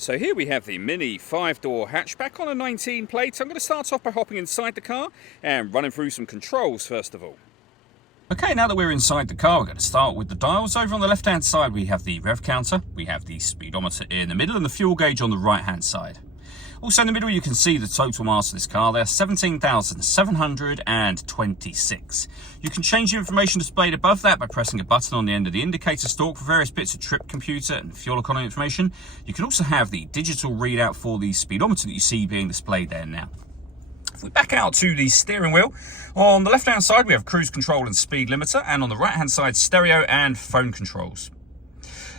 So here we have the Mini 5-door hatchback on a 19 plate. I'm going to start off by hopping inside the car and running through some controls first of all. Okay, now that we're inside the car, we're going to start with the dials. Over on the left-hand side, we have the rev counter, we have the speedometer in the middle, and the fuel gauge on the right-hand side. Also in the middle, you can see the total mass of this car there, 17,726. You can change the information displayed above that by pressing a button on the end of the indicator stalk for various bits of trip computer and fuel economy information. You can also have the digital readout for the speedometer that you see being displayed there now. If we back out to the steering wheel, on the left-hand side we have cruise control and speed limiter, and on the right-hand side stereo and phone controls.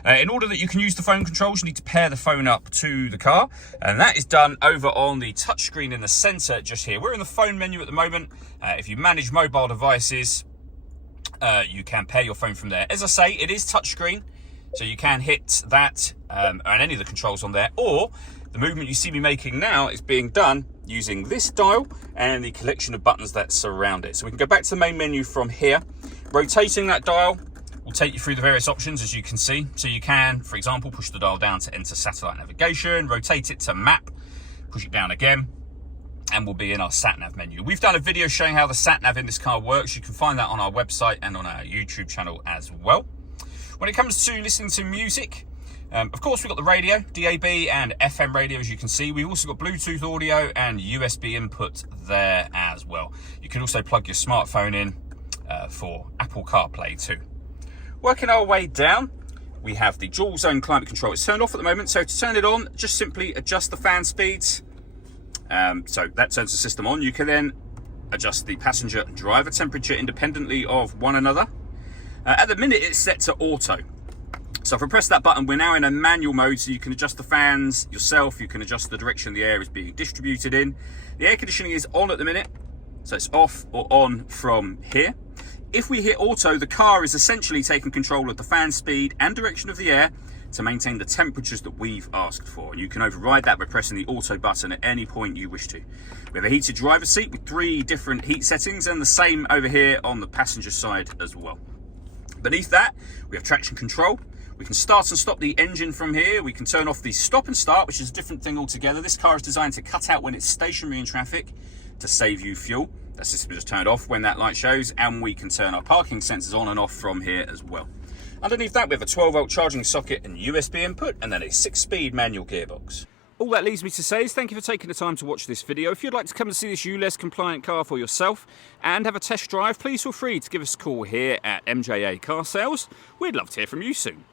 In order that you can use the phone controls, you need to pair the phone up to the car, and that is done over on the touchscreen in the centre just here. We're in the phone menu at the moment. If you manage mobile devices, you can pair your phone from there. As I say, it is touchscreen, so you can hit that and any of the controls on there, or the movement you see me making now is being done using this dial and the collection of buttons that surround it. So we can go back to the main menu from here. Rotating that dial will take you through the various options, as you can see. So you can, for example, push the dial down to enter satellite navigation, rotate it to map, push it down again, and we'll be in our sat-nav menu. We've done a video showing how the sat-nav in this car works. You can find that on our website and on our YouTube channel as well. When it comes to listening to music, of course, we've got the radio, DAB and FM radio, as you can see. We've also got Bluetooth audio and USB input there as well. You can also plug your smartphone in for Apple CarPlay too. Working our way down, we have the dual zone climate control. It's turned off at the moment, so to turn it on, just simply adjust the fan speeds. So that turns the system on. You can then adjust the passenger and driver temperature independently of one another. At the minute, it's set to auto. So if I press that button, we're now in a manual mode, so you can adjust the fans yourself. You can adjust the direction the air is being distributed in. The air conditioning is on at the minute, so it's off or on from here. If we hit auto, the car is essentially taking control of the fan speed and direction of the air to maintain the temperatures that we've asked for. And you can override that by pressing the auto button at any point you wish to. We have a heated driver's seat with 3 different heat settings, and the same over here on the passenger side as well. Beneath that, we have traction control. We can start and stop the engine from here. We can turn off the stop and start, which is a different thing altogether. This car is designed to cut out when it's stationary in traffic to save you fuel. That system is just turned off when that light shows, and we can turn our parking sensors on and off from here as well. Underneath that, we have a 12-volt charging socket and USB input, and then a 6-speed manual gearbox. All that leaves me to say is thank you for taking the time to watch this video. If you'd like to come and see this ULEZ compliant car for yourself and have a test drive, please feel free to give us a call here at MJA Car Sales. We'd love to hear from you soon.